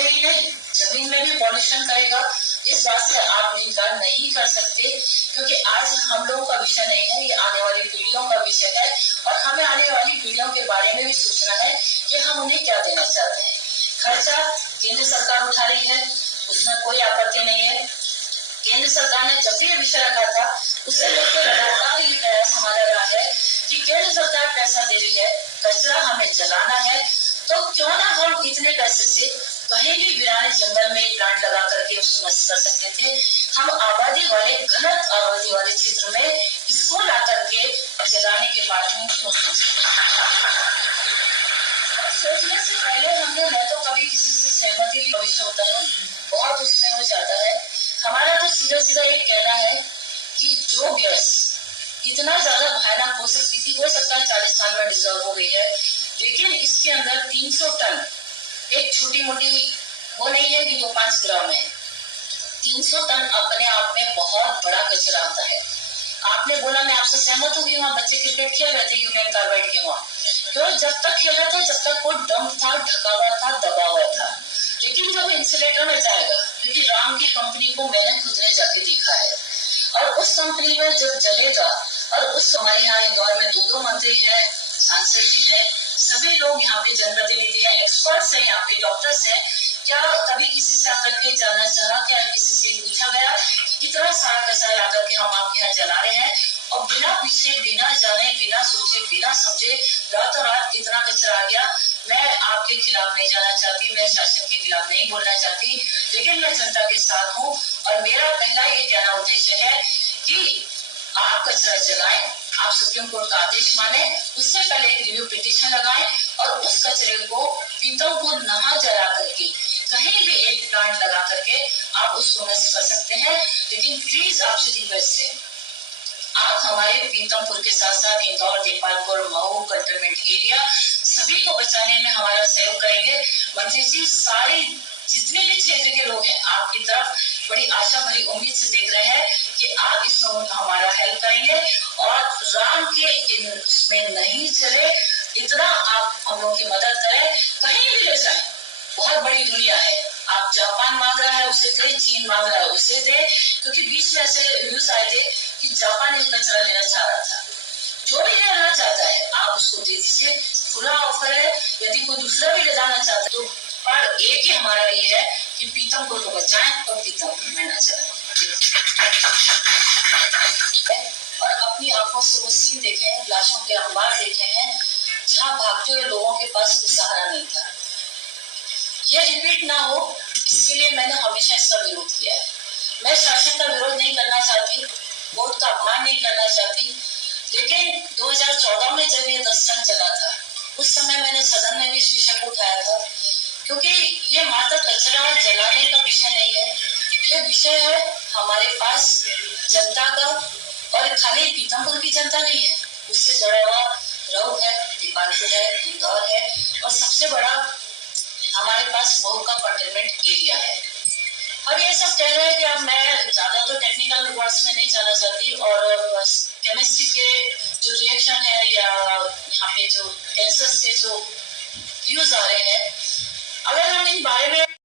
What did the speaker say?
पे ही नहीं जमीन में भी पॉल्यूशन करेगा। इस बात से आप इनकार नहीं कर सकते, क्योंकि आज हम लोगों का विषय नहीं है, ये आने वाली पीढ़ियों का विषय है और हमें आने वाली पीढ़ियों के बारे में भी सोचना है कि हम उन्हें क्या देना चाहते हैं। खर्चा केंद्र सरकार उठा रही है, उसमें कोई आपत्ति नहीं है। केंद्र सरकार ने जब भी ये विषय रखा था उससे लेकर लगातार ये प्रयास हमारा रहा है कि केंद्र सरकार पैसा दे रही है, कचरा हमें जलाना है, तो क्यों ना हम इतने पैसे से कहीं भी वीरान जंगल में प्लांट लगा करके उसको नष्ट कर सकते थे। हम आबादी वाले घनत्व आबादी वाले क्षेत्र में इसको ला करके जलाने के बारे में क्यों सोचने से पहले हमने न तो कभी किसी से सहमति भी भविष्य होता है, बहुत उसमें हो जाता है। हमारा तो सीधा सीधा ये कहना है कि जो गैस इतना ज्यादा भयानक हो सकती थी, हो सकता है 40 साल में डिजॉल्व हो गई है, लेकिन इसके अंदर 300 टन एक छोटी मोटी वो नहीं है कि 2-5 ग्राम है। 300 टन अपने आप में बहुत बड़ा कचरा आता है। आपने बोला, मैं आपसे सहमत हूँ कि वहाँ बच्चे क्रिकेट खेल रहे थे यूनियन कार्बाइड के वहाँ, तो जब तक खेल रहे थे जब तक वो डंप था, ढका हुआ था, दबा हुआ था। लेकिन जब इंसुलेटर में जाएगा, क्योंकि राम की कंपनी को मैंने खुद ने जाके देखा है, और उस कंपनी में जब जलेगा, और उस हमारे यहाँ इंदौर में 2 मंत्री है, सांसद जी है, सभी लोग यहाँ पे जनप्रतिनिधि है, एक्सपर्ट्स है, यहाँ पे डॉक्टर्स है, क्या कभी किसी से आकर के जानना चाहा, क्या किसी से पूछा गया कि इतना सारा कचरा ला करके हम आपके यहाँ जला रहे हैं, और बिना पूछे, बिना जाने, बिना सोचे, बिना समझे रातों रात इतना कचरा आ गया। मैं आपके खिलाफ नहीं जाना चाहती, मैं शासन के खिलाफ नहीं बोलना चाहती, लेकिन मैं जनता के साथ हूँ और मेरा पहला ये कहना उद्देश्य है कि आप कचरा जलाएं, आप सुप्रीम कोर्ट का आदेश माने, उससे पहले एक रिव्यू पिटीशन लगाएं और उस कचरे को पीतों को नहा जला करके कहीं भी एक प्लांट लगा करके आप उसको नष्ट कर सकते हैं। लेकिन प्लीज आपसे रिक्वेस्ट है, आप हमारे पीतमपुर के साथ साथ इंदौर, देपालपुर, मऊ कंटेनमेंट एरिया सभी को बचाने में हमारा सहयोग करेंगे। मंत्री जी, सारे जितने भी क्षेत्र के लोग हैं आपकी तरफ बड़ी आशा भरी उम्मीद से देख रहे हैं कि आप इसमें हमारा हेल्प करेंगे और राम के इसमें नहीं चले, इतना आप हम लोग की मदद करें, कहीं भी ले जाए। बहुत बड़ी दुनिया है, आप जापान मांग रहा है उसे दे, चीन मांग रहा है उसे दे, क्योंकि बीच में ऐसे न्यूज आए थे कि जापान इस कचरा लेना चाह रहा था। जो भी लेना चाहता है आप उसको दे दीजिए, खुला ऑफर है। यदि कोई दूसरा भी ले जाना चाहता है तो पर एक ही हमारा ये है कि पीतमपुर को बचाएं और पीतमपुर में न जाए। और अपनी आंखों से वो सीन देखे हैं, लाशों के अंबार देखे हैं, जहाँ भागते हुए लोगों के पास कोई सहारा नहीं था। ये रिपीट ना हो, इसके लिए मैंने हमेशा इसका विरोध किया है। मैं शासन का विरोध नहीं करना चाहती, वोट का अपमान नहीं करना चाहती, लेकिन 2014 में जब ये 10 टन चला था, उस समय मैंने सदन में भी इस विषय को उठाया था, क्योंकि ये मात्र कचरा जलाने का विषय नहीं है, ये विषय है हमारे पास जनता का, और खाली पीतमपुर की जनता नहीं है, उससे जुड़ा हुआ रऊ है, दीपालपुर है, इंदौर है, और सबसे बड़ा हमारे पास मऊ का कंटेनमेंट एरिया है। अब ये सब कह रहे हैं कि अब मैं ज्यादा तो टेक्निकल वर्ड्स में नहीं जाना चाहती, और केमिस्ट्री के जो रिएक्शन है या यहाँ पे जो कैंसर के जो व्यूज आ रहे हैं, अगर हम इन बारे में